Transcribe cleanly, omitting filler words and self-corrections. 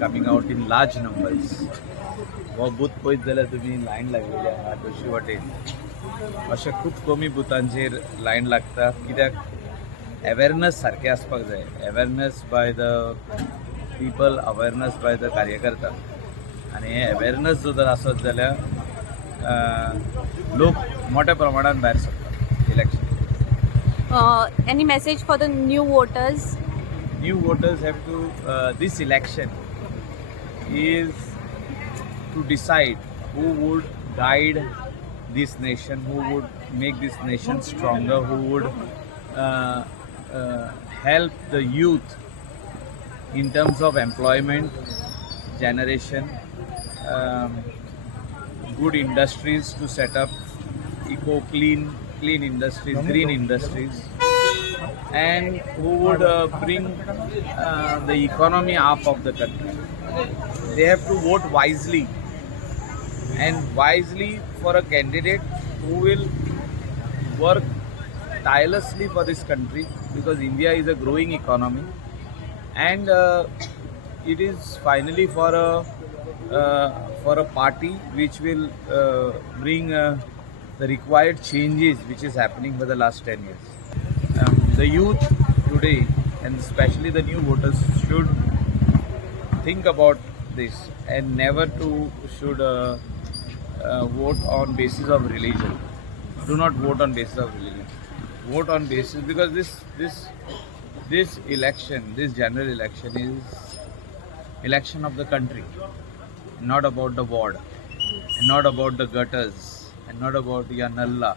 coming out in large numbers. हो booth पळयत जाल्यार तुमी लायन लागलेली आहा दोशी वाटेन. अशे खूब कमी बुथांचेर लायन लागता कित्याक अवेरनस सारकें आसपाक जाय. Awareness by the people, awareness by the कार्यकर्ता. आनी हे अवेरनस जर आसत जाल्यार लोक मोठ्या प्रमाणात भायर सरतात election. Any message for the new voters? New voters have to, this election is to decide who would guide this nation, who would make this nation stronger, who would help the youth in terms of employment generation, good industries to set up, clean industries, green industries, and who would bring the economy up of the country. They have to vote wisely, and wisely for a candidate who will work tirelessly for this country, because India is a growing economy, and it is finally for a party which will bring the required changes which is happening for the last 10 years. The youth today, and especially the new voters, should think about this and never should vote on basis of religion. Do not vote on basis of religion. Vote on basis, because this election, this general election, is election of the country, not about the ward, and not about the gutters, and not about Yanalla.